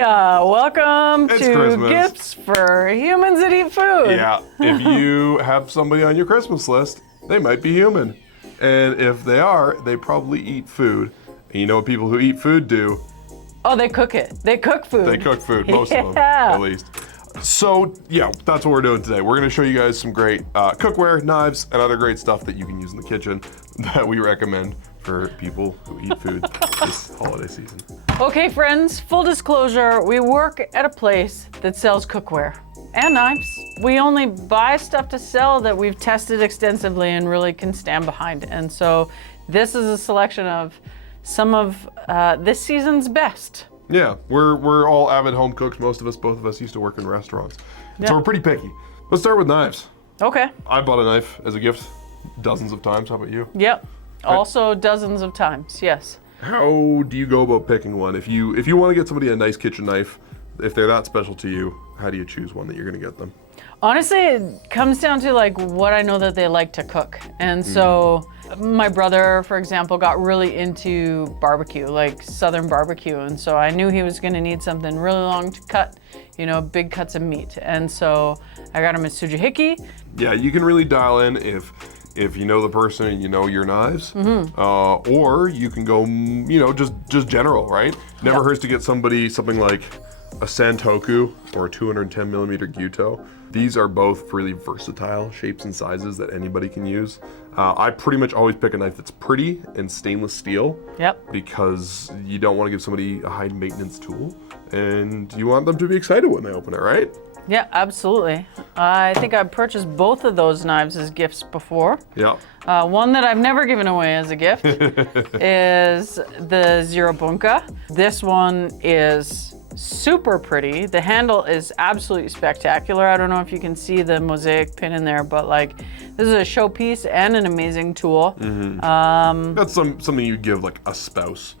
Welcome It's to Christmas. Gifts for Humans That Eat Food. Yeah, if you have somebody on your Christmas list, they might be human. And if they are, they probably eat food. And you know what people who eat food do? Oh, they cook it. They cook food. They cook food, most of them, at least. So, yeah, that's what we're doing today. We're gonna show you guys some great cookware, knives, and other great stuff that you can use in the kitchen that we recommend for people who eat food this holiday season. Okay, friends, full disclosure, we work at a place that sells cookware and knives. We only buy stuff to sell that we've tested extensively and really can stand behind. And so this is a selection of some of this season's best. Yeah, we're all avid home cooks. Most of us, both of us, used to work in restaurants. Yeah. So we're pretty picky. Let's start with knives. Okay. I bought a knife as a gift dozens of times. How about you? Yep. Also dozens of times, yes. How do you go about picking one? If you want to get somebody a nice kitchen knife, if they're that special to you, how do you choose one that you're going to get them? Honestly, it comes down to like what I know that they like to cook. And so my brother, for example, got really into barbecue, like Southern barbecue. And so I knew he was going to need something really long to cut, you know, big cuts of meat. And so I got him a Tsujihiki. Yeah, you can really dial in if you know the person and you know your knives, or you can go, you know, just general, right? Never hurts to get somebody something like a Santoku or a 210 millimeter Gyuto. These are both really versatile shapes and sizes that anybody can use. I pretty much always pick a knife that's pretty and stainless steel. Yep. Because you don't want to give somebody a high maintenance tool, and you want them to be excited when they open it, right? Yeah, absolutely. I think I've purchased both of those knives as gifts before. Yeah. One that I've never given away as a gift is the Zero Bunka. This one is super pretty. The handle is absolutely spectacular. I don't know if you can see the mosaic pin in there, but like this is a showpiece and an amazing tool. That's something you'd give like a spouse.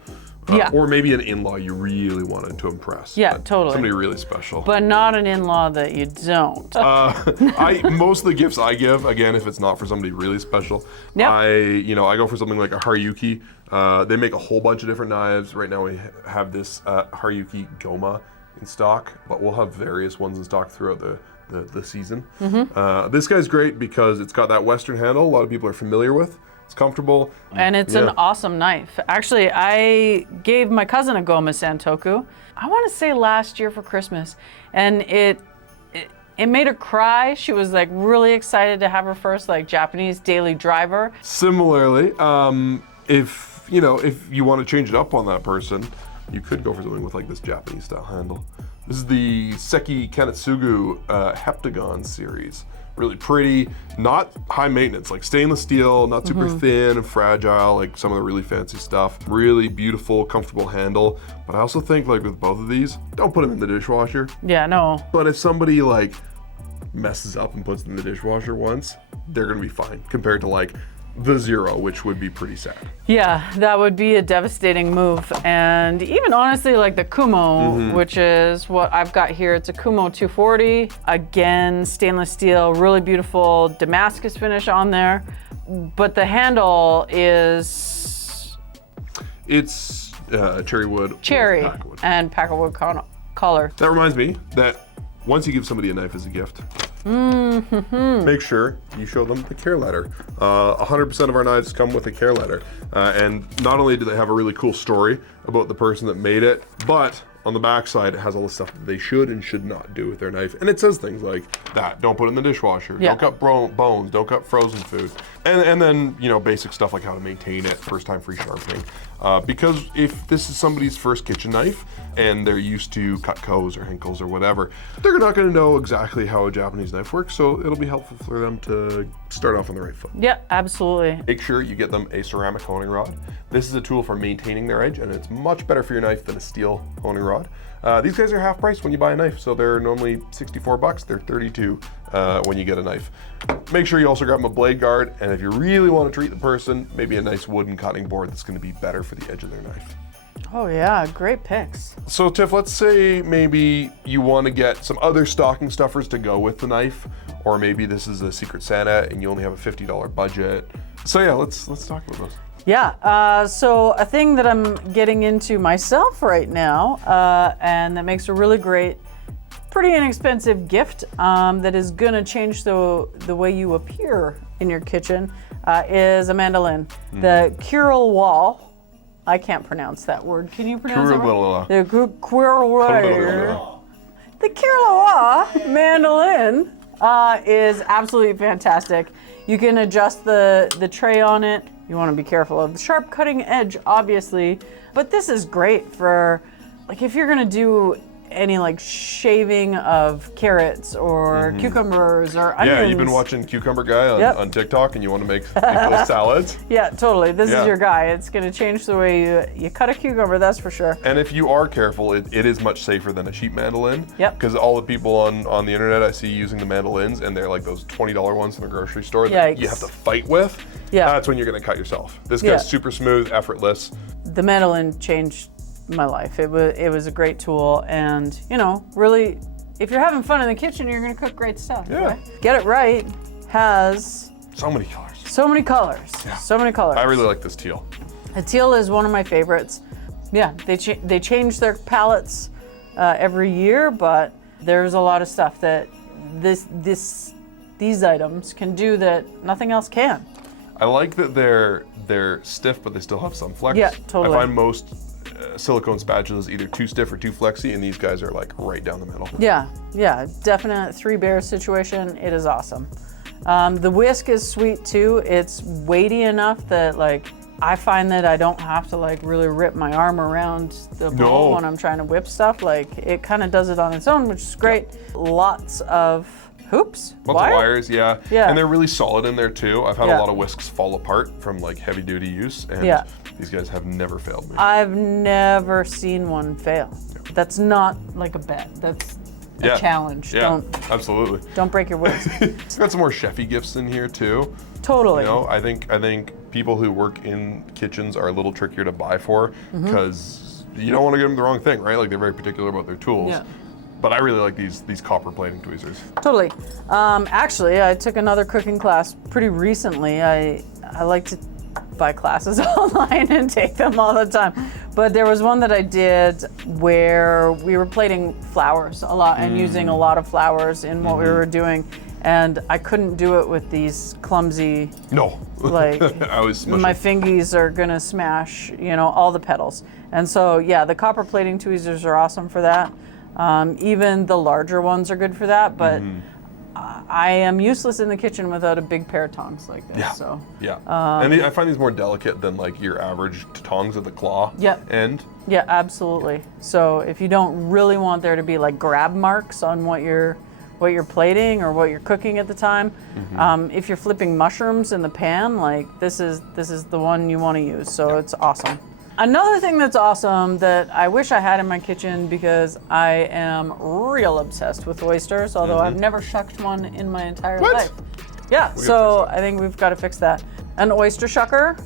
Yeah. Or maybe an in-law you really wanted to impress. Yeah, totally. Somebody really special. But not an in-law that you don't. Most of the gifts I give, again, if it's not for somebody really special, Yep. I go for something like a Haryuki. They make a whole bunch of different knives. Right now we have this Haryuki Goma in stock, but we'll have various ones in stock throughout the season. This guy's great because it's got that Western handle a lot of people are familiar with. It's comfortable. And it's an awesome knife. Actually, I gave my cousin a Goma Santoku, I want to say last year for Christmas. And it made her cry. She was like really excited to have her first like Japanese daily driver. Similarly, if you want to change it up on that person, you could go for something with like this Japanese style handle. This is the Seki Kanetsugu Heptagon series. Really pretty, not high maintenance, like stainless steel, not super thin and fragile, like some of the really fancy stuff. Really beautiful, comfortable handle. But I also think like with both of these, don't put them in the dishwasher. Yeah, no. But if somebody like messes up and puts them in the dishwasher once, they're gonna be fine compared to like the Zero, which would be pretty sad. Yeah, that would be a devastating move. And even honestly, like the Kumo, which is what I've got here, it's a Kumo 240. Again, stainless steel, really beautiful Damascus finish on there. But the handle is... It's cherry wood. Cherry and packerwood collar. That reminds me that once you give somebody a knife as a gift, make sure you show them the care letter. 100% of our knives come with a care letter. And not only do they have a really cool story about the person that made it, but on the back side, it has all the stuff that they should and should not do with their knife. And it says things like that. Don't put it in the dishwasher. Yeah. Don't cut bones. Don't cut frozen food. And then, basic stuff like how to maintain it, first time free sharpening. Because if this is somebody's first kitchen knife and they're used to Cutcos or Henkels or whatever, they're not going to know exactly how a Japanese knife works. So it'll be helpful for them to start off on the right foot. Yeah, absolutely. Make sure you get them a ceramic honing rod. This is a tool for maintaining their edge, and it's much better for your knife than a steel honing rod. These guys are half price when you buy a knife, so they're normally 64 bucks. They're 32 when you get a knife. Make sure you also grab them a blade guard, and if you really want to treat the person, maybe a nice wooden cutting board that's going to be better for the edge of their knife. Oh yeah, great picks. So Tiff, let's say maybe you want to get some other stocking stuffers to go with the knife, or maybe this is a Secret Santa and you only have a $50 budget. So yeah, let's talk about those. Yeah, so a thing that I'm getting into myself right now, and that makes a really great, pretty inexpensive gift that is gonna change the way you appear in your kitchen, is a mandolin. The Curel wall. I can't pronounce that word. Can you pronounce it? The Curel. The Curel mandolin is absolutely fantastic. You can adjust the tray on it. You want to be careful of the sharp cutting edge, obviously, but this is great for, like, if you're gonna do any like shaving of carrots or cucumbers or onions. Yeah, you've been watching Cucumber Guy on TikTok and you want to make those salads? Yeah, totally. This is your guy. It's going to change the way you cut a cucumber, that's for sure. And if you are careful, it is much safer than a cheap mandolin. Yep. Because all the people on the internet I see using the mandolins, and they're like those $20 ones from the grocery store that you have to fight with. Yeah. That's when you're going to cut yourself. This guy's super smooth, effortless. The mandolin changed my life. It was a great tool, and you know, really, if you're having fun in the kitchen, you're gonna cook great stuff. Yeah. Right? Get It Right has so many colors. So many colors. Yeah. So many colors. I really like this teal. The teal is one of my favorites. Yeah, they change their palettes every year, but there's a lot of stuff that these items can do that nothing else can. I like that they're stiff, but they still have some flex. Yeah, totally. I find most silicone spatulas either too stiff or too flexy, and these guys are like right down the middle. Yeah, definite three bears situation. It is awesome. The whisk is sweet too. It's weighty enough that like I find that I don't have to like really rip my arm around the bowl when I'm trying to whip stuff. Like it kind of does it on its own, which is great. Lots of hoops. Lots of wires, yeah. And they're really solid in there too. I've had a lot of whisks fall apart from like heavy duty use, and these guys have never failed me. I've never seen one fail. That's not like a bet. That's a challenge. Yeah, absolutely. Don't break your whisk. It's got some more chefy gifts in here too. Totally. You know, I think people who work in kitchens are a little trickier to buy for because you don't want to give them the wrong thing, right? Like they're very particular about their tools. Yeah. But I really like these copper plating tweezers. Totally. Actually, I took another cooking class pretty recently. I like to buy classes online and take them all the time. But there was one that I did where we were plating flowers a lot and using a lot of flowers in what we were doing. And I couldn't do it with these clumsy, like, I was my fingies are gonna smash, you know, all the petals. And so, yeah, the copper plating tweezers are awesome for that. Even the larger ones are good for that, but I am useless in the kitchen without a big pair of tongs like this. Yeah. So. Yeah. And I find these more delicate than like your average tongs at the claw end. Yeah, absolutely. So if you don't really want there to be like grab marks on what you're plating or what you're cooking at the time, if you're flipping mushrooms in the pan, like this is the one you want to use. So it's awesome. Another thing that's awesome that I wish I had in my kitchen, because I am real obsessed with oysters, although I've never shucked one in my entire life. Yeah, so I think we've got to fix that. An oyster shucker,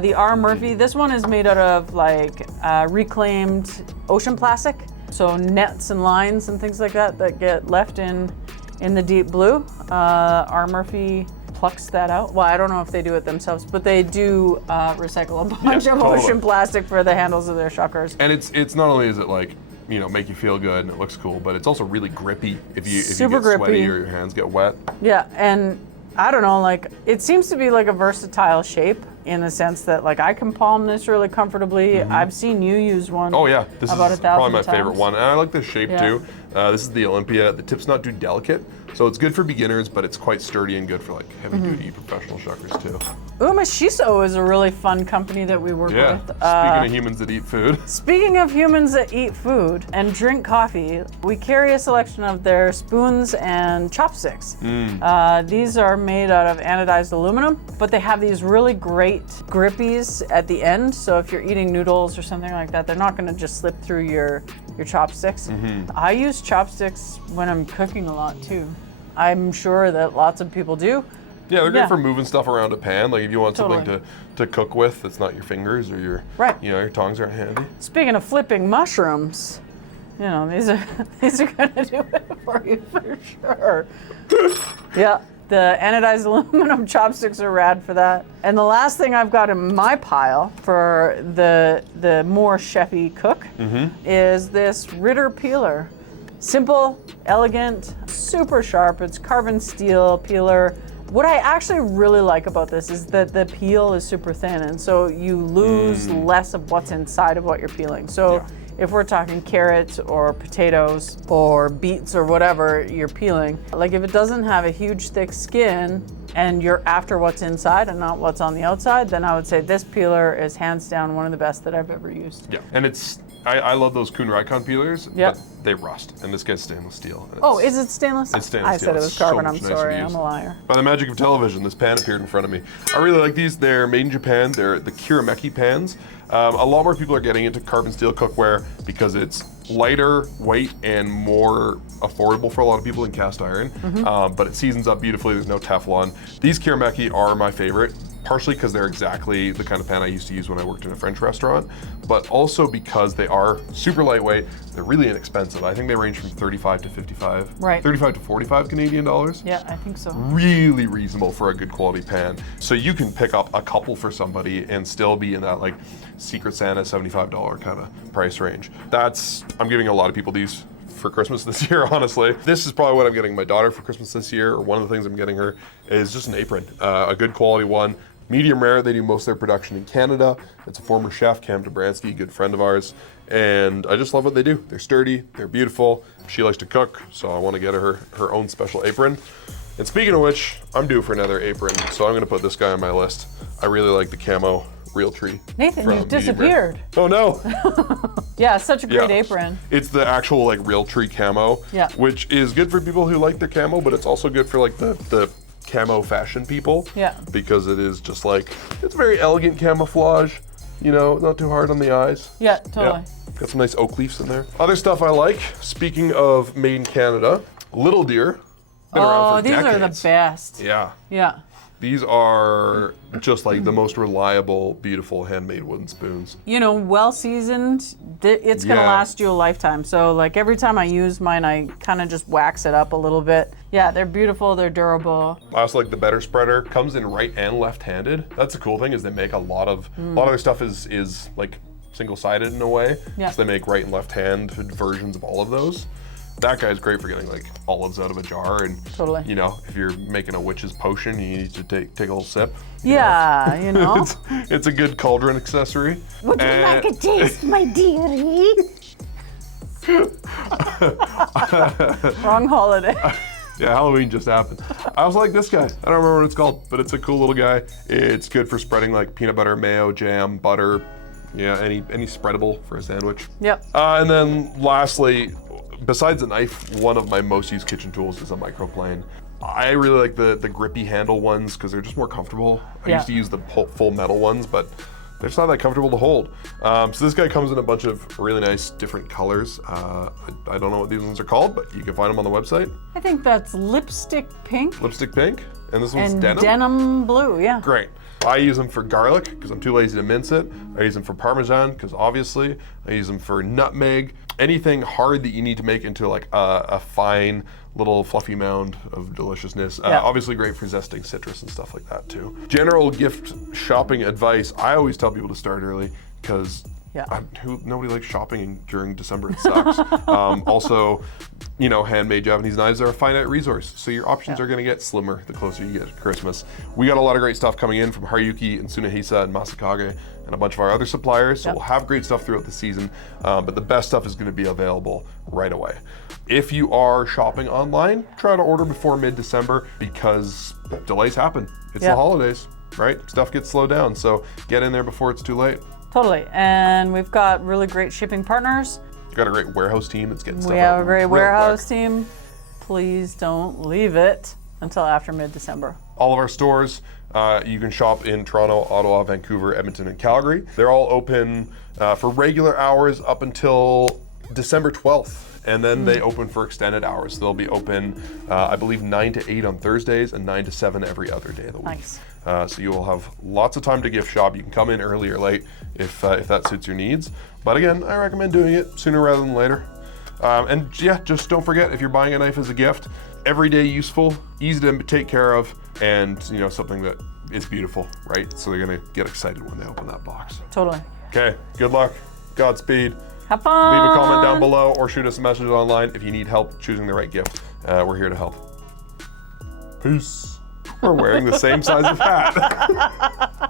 the R. Murphy. This one is made out of like reclaimed ocean plastic, so nets and lines and things like that get left in the deep blue. R. Murphy plucks that out. Well, I don't know if they do it themselves, but they do recycle a bunch of ocean plastic for the handles of their shuckers. And it's not only is it like, you know, make you feel good and it looks cool, but it's also really grippy if you get sweaty or your hands get wet. Yeah, and I don't know, like it seems to be like a versatile shape in the sense that like I can palm this really comfortably. I've seen you use one. Oh yeah, this about is 1,000 probably my times. favorite one, and I like this shape too. This is the Olympia. The tip's not too delicate, so it's good for beginners, but it's quite sturdy and good for like heavy-duty professional shuckers too. Umashiso is a really fun company that we work with. Speaking of humans that eat food. Speaking of humans that eat food and drink coffee, we carry a selection of their spoons and chopsticks. These are made out of anodized aluminum, but they have these really great grippies at the end. So if you're eating noodles or something like that, they're not going to just slip through your chopsticks. I use chopsticks when I'm cooking a lot too. I'm sure that lots of people do. Yeah, they're good for moving stuff around a pan. Like if you want something to cook with that's not your fingers or your your tongs aren't handy. Speaking of flipping mushrooms, you know, these are gonna do it for you for sure. Yeah. The anodized aluminum chopsticks are rad for that. And the last thing I've got in my pile for the more chefy cook is this Ritter peeler. Simple, elegant, super sharp. It's carbon steel peeler. What I actually really like about this is that the peel is super thin, and so you lose less of what's inside of what you're peeling. So if we're talking carrots or potatoes or beets or whatever you're peeling, like if it doesn't have a huge thick skin and you're after what's inside and not what's on the outside, then I would say this peeler is hands down one of the best that I've ever used. Yeah, and I love those Kuhn Rikon peelers, but they rust, and this guy's stainless steel. Oh, is it stainless? It's stainless steel. I said it was carbon, I'm sorry, I'm a liar. By the magic of television, this pan appeared in front of me. I really like these. They're made in Japan. They're the Kirameki pans. A lot more people are getting into carbon steel cookware because it's lighter, weight, and more affordable for a lot of people than cast iron. But it seasons up beautifully. There's no Teflon. These Kirameki are my favorite, partially because they're exactly the kind of pan I used to use when I worked in a French restaurant, but also because they are super lightweight. They're really inexpensive. I think they range from 35 to 55, right? 35 to 45 Canadian dollars. Yeah, I think so. Really reasonable for a good quality pan. So you can pick up a couple for somebody and still be in that like Secret Santa $75 kind of price range. I'm giving a lot of people these for Christmas this year, honestly. This is probably what I'm getting my daughter for Christmas this year, or one of the things I'm getting her is just an apron, a good quality one. Medium rare, they do most of their production in Canada. It's a former chef, Cam Dobransky, a good friend of ours. And I just love what they do. They're sturdy, they're beautiful. She likes to cook, so I want to get her own special apron. And speaking of which, I'm due for another apron, so I'm gonna put this guy on my list. I really like the camo Realtree. Nathan, you've disappeared. Oh no. Yeah, such a great apron. It's the actual like Realtree camo, which is good for people who like their camo, but it's also good for like the camo fashion people. Yeah. Because it is just like, it's very elegant camouflage, you know, not too hard on the eyes. Yeah, totally. Yeah. Got some nice oak leaves in there. Other stuff I like, speaking of made in Canada, Little Deer. Been around for decades. These are the best. Yeah. Yeah. These are just like the most reliable, beautiful handmade wooden spoons. You know, well seasoned, it's gonna last you a lifetime. So like every time I use mine, I kind of just wax it up a little bit. Yeah, they're beautiful, they're durable. I also like the better spreader. Comes in right and left-handed. That's the cool thing, is they make a lot of their stuff is like single-sided in a way. Yeah. So they make right and left-hand versions of all of those. That guy's great for getting like olives out of a jar, and you know, if you're making a witch's potion, you need to take a little sip. You know. It's a good cauldron accessory. Would you like a taste, my dearie? Wrong holiday. Yeah, Halloween just happened. I also like this guy. I don't remember what it's called, but it's a cool little guy. It's good for spreading like peanut butter, mayo, jam, butter. Yeah, any spreadable for a sandwich. Yep. And then lastly, besides a knife, one of my most used kitchen tools is a Microplane. I really like the grippy handle ones because they're just more comfortable. I used to use the full metal ones, but they're just not that comfortable to hold. So this guy comes in a bunch of really nice different colors. I don't know what these ones are called, but you can find them on the website. I think that's lipstick pink. Lipstick pink, and this one's denim. Denim blue, yeah. Great. I use them for garlic because I'm too lazy to mince it. I use them for Parmesan because obviously. I use them for nutmeg. Anything hard that you need to make into like a fine little fluffy mound of deliciousness. Obviously great for zesting citrus and stuff like that too. General gift shopping advice, I always tell people to start early because nobody likes shopping during December, it sucks. Also, you know, handmade Japanese knives are a finite resource, so your options are gonna get slimmer the closer you get to Christmas. We got a lot of great stuff coming in from Haruki and Tsunehisa and Masakage and a bunch of our other suppliers, so we'll have great stuff throughout the season, but the best stuff is gonna be available right away. If you are shopping online, try to order before mid-December because delays happen. It's the holidays, right? Stuff gets slowed down, so get in there before it's too late. Totally, and we've got really great shipping partners. We've got a great warehouse team that's getting stuff out. We have a great warehouse team. Please don't leave it until after mid-December. All of our stores, you can shop in Toronto, Ottawa, Vancouver, Edmonton, and Calgary. They're all open for regular hours up until December 12th. And then they open for extended hours. They'll be open, I believe, 9 to 8 on Thursdays and 9 to 7 every other day of the week. Nice. So you will have lots of time to gift shop. You can come in early or late if that suits your needs. But again, I recommend doing it sooner rather than later. And yeah, just don't forget, if you're buying a knife as a gift, everyday useful, easy to take care of, and something that is beautiful, right? So they're gonna get excited when they open that box. Totally. Okay, good luck, Godspeed. Have fun. Leave a comment down below or shoot us a message online if you need help choosing the right gift. We're here to help. Peace. We're wearing the same size of hat.